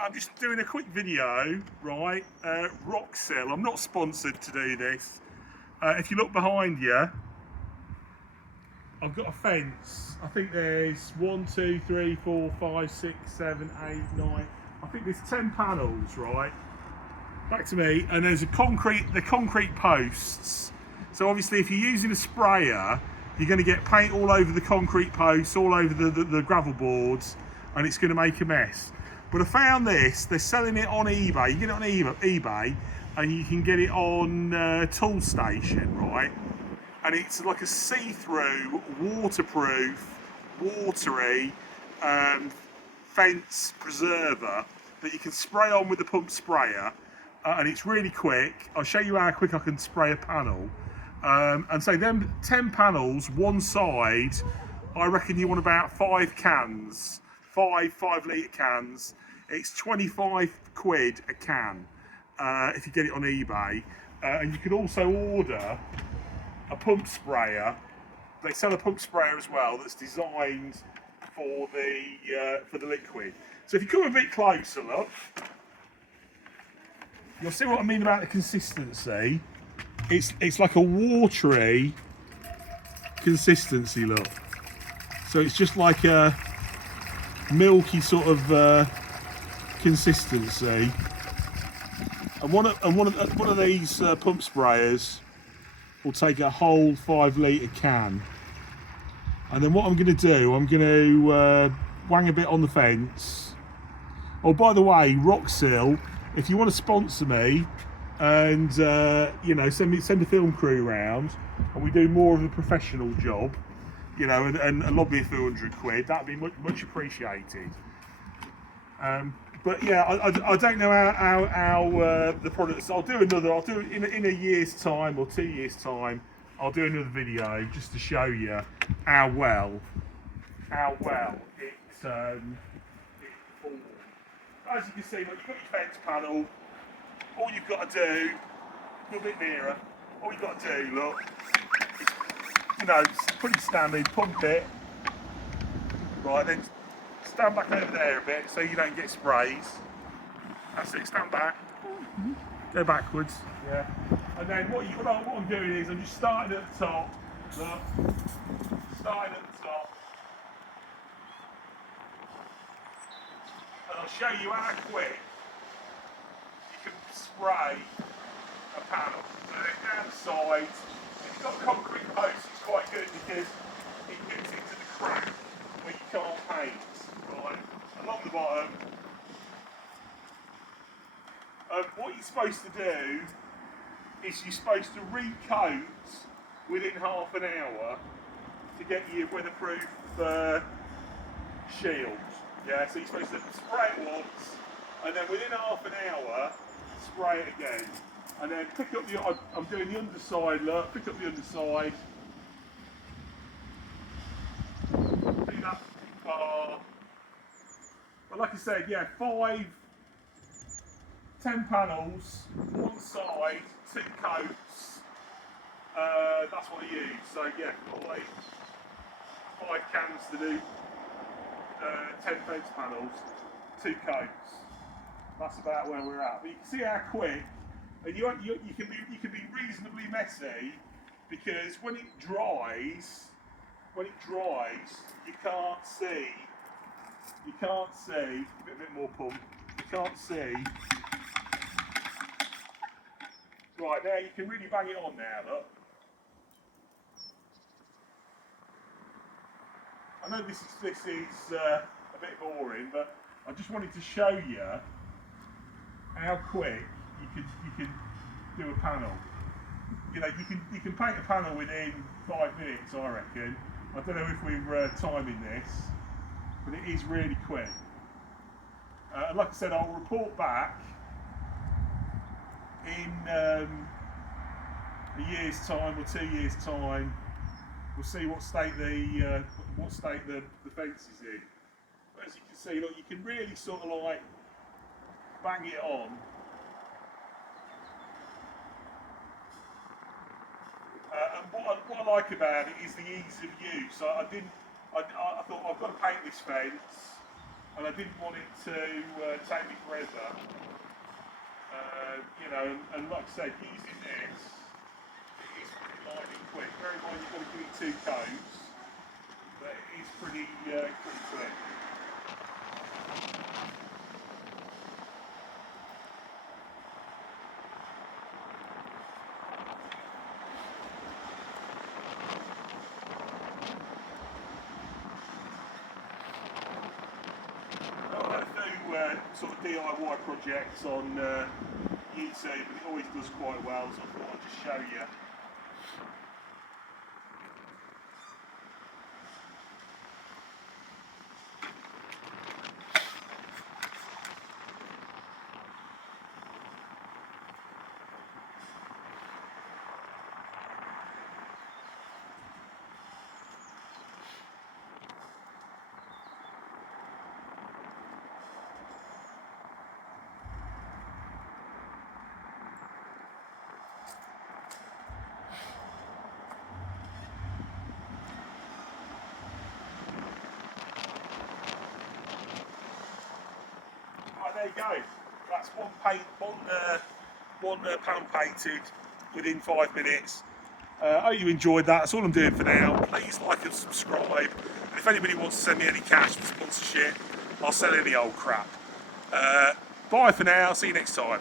Right, I'm just doing a quick video, right? Roxil, I'm not sponsored to do this. If you look behind you, I've got a fence. I think there's 1, 2, 3, 4, 5, 6, 7, 8, 9. I think there's 10 panels, right? Back to me, and there's the concrete posts. So obviously, if you're using a sprayer, you're going to get paint all over the concrete posts, all over the gravel boards, and it's going to make a mess. But I found this. They're selling it on eBay. You get it on eBay, and you can get it on Toolstation, right? And it's like a see-through, waterproof, watery fence preserver that you can spray on with the pump sprayer, and it's really quick. I'll show you how quick I can spray a panel. And so them 10 panels, one side, I reckon you want about 5 cans, 5 litre cans. It's 25 quid a can if you get it on eBay. And you can also order a pump sprayer. They sell a pump sprayer as well that's designed for the liquid. So if you come a bit closer, look, you'll see what I mean about the consistency. It's like a watery consistency, look. So it's just like a milky sort of consistency. And one of these pump sprayers will take a whole 5 litre can. And then what I'm going to do, I'm going to wang a bit on the fence. Oh, by the way, Roxil, if you want to sponsor me and you know, send a film crew round, and we do more of a professional job, you know, and lobby a few £100, that'd be much appreciated. But yeah, I don't know how the products. I'll do it in a year's time or 2 years' time. I'll do another video just to show you how well it performs. As you can see, look, you've got your fence panel. All you've got to do, go a bit nearer. All you've got to do, look, is, you know, it's pretty standard. Pump it, right? Then stand back over there a bit so you don't get sprays. That's it. Stand back. Go backwards. Yeah. And then what I'm doing is I'm just starting at the top. Look. Starting at the top. And I'll show you how quick you can spray a panel. So then down the side, if you've got concrete posts, it's quite good because it gets into the crack where you can't paint. Right. Along the bottom. What you're supposed to do is you're supposed to recoat within half an hour to get your weatherproof shield. Yeah, so you're supposed to spray it once, and then within half an hour, spray it again. And then pick up I'm doing the underside, look, pick up the underside. Do that bar. But like I said, yeah, 10 panels, one side, 2 coats. That's what I use. So yeah, 5 cans to do 10 fence panels, 2 coats. That's about where we're at. But you can see how quick, and you can be reasonably messy because when it dries, you can't see. A bit more pump. You can't see. Right, now you can really bang it on now, look. I know this is a bit boring, but I just wanted to show you how quick you can do a panel. You know, you can paint a panel within 5 minutes, I reckon. I don't know if we're timing this, but it is really quick. And like I said, I'll report back in a year's time or 2 years' time. We'll see what state the fence is in. But as you can see, look, you can really sort of like bang it on. And what I like about it is the ease of use. I thought I've got to paint this fence. and I didn't want it to take me forever. You know, and like I said, using this, it's lightning quick. Bear in mind you've got to give it 2 coats, but it is pretty quick. I do sort of DIY projects on YouTube, and it always does quite well, so I thought I'd just show you. Right, there you go. That's one pan painted within 5 minutes. I hope you enjoyed that. That's all I'm doing for now. Please like and subscribe. And if anybody wants to send me any cash for sponsorship, I'll sell any old crap. Bye for now. See you next time.